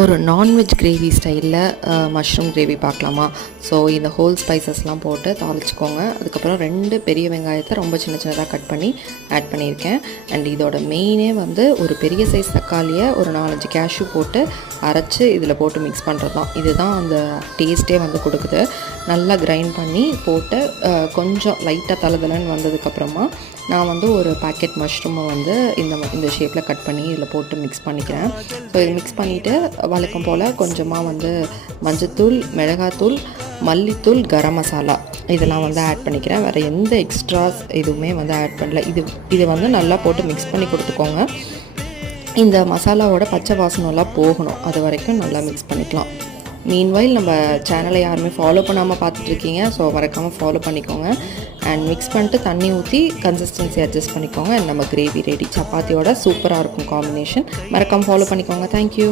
ஒரு non veg gravy ஸ்டைலில் mushroom gravy பார்க்கலாமா? ஸோ இந்த ஹோல் ஸ்பைசஸ்லாம் போட்டு தாளிச்சிக்கோங்க. அதுக்கப்புறம் 2 பெரிய வெங்காயத்தை ரொம்ப சின்ன சின்னதாக கட் பண்ணி ஆட் பண்ணியிருக்கேன். அண்ட் இதோட மெயினே வந்து ஒரு பெரிய சைஸ் தக்காளியை ஒரு 4-5 கேஷ்யூ போட்டு அரைச்சி இதில் போட்டு மிக்ஸ் பண்ணுறது தான். இதுதான் அந்த டேஸ்ட்டே வந்து கொடுக்குது. நல்லா கிரைண்ட் பண்ணி போட்டு கொஞ்சம் லைட்டாக தளதலன்னு வந்ததுக்கப்புறமா நான் வந்து ஒரு பேக்கெட் மஷ்ரூமை வந்து இந்த ஷேப்பில் கட் பண்ணி இதில் போட்டு மிக்ஸ் பண்ணிக்கிறேன். ஸோ இது மிக்ஸ் பண்ணிவிட்டு வழக்கம் போல் கொஞ்சமாக வந்து மஞ்சத்தூள், மிளகாத்தூள், மல்லித்தூள், கரம் மசாலா இதெல்லாம் வந்து ஆட் பண்ணிக்கிறேன். வேறு எந்த எக்ஸ்ட்ராஸ் எதுவுமே வந்து ஆட் பண்ணல. இது வந்து நல்லா போட்டு மிக்ஸ் பண்ணி கொடுத்துக்கோங்க. இந்த மசாலாவோட பச்சை வாசனைலாம் போகணும், அது வரைக்கும் நல்லா மிக்ஸ் பண்ணிக்கலாம். மீன்வைல் நம்ம சேனலை யாருமே ஃபாலோ பண்ணாமல் பார்த்துட்ருக்கீங்க, ஸோ மறக்காமல் ஃபாலோ பண்ணிக்கோங்க. அண்ட் மிக்ஸ் பண்ணிட்டு தண்ணி ஊற்றி கன்சிஸ்டன்சி அட்ஜஸ்ட் பண்ணிக்கோங்க. அண்ட் நம்ம கிரேவி ரெடி. சப்பாத்தியோட சூப்பராக இருக்கும் காம்பினேஷன். மறக்காமல் ஃபாலோ பண்ணிக்கோங்க. தேங்க்யூ.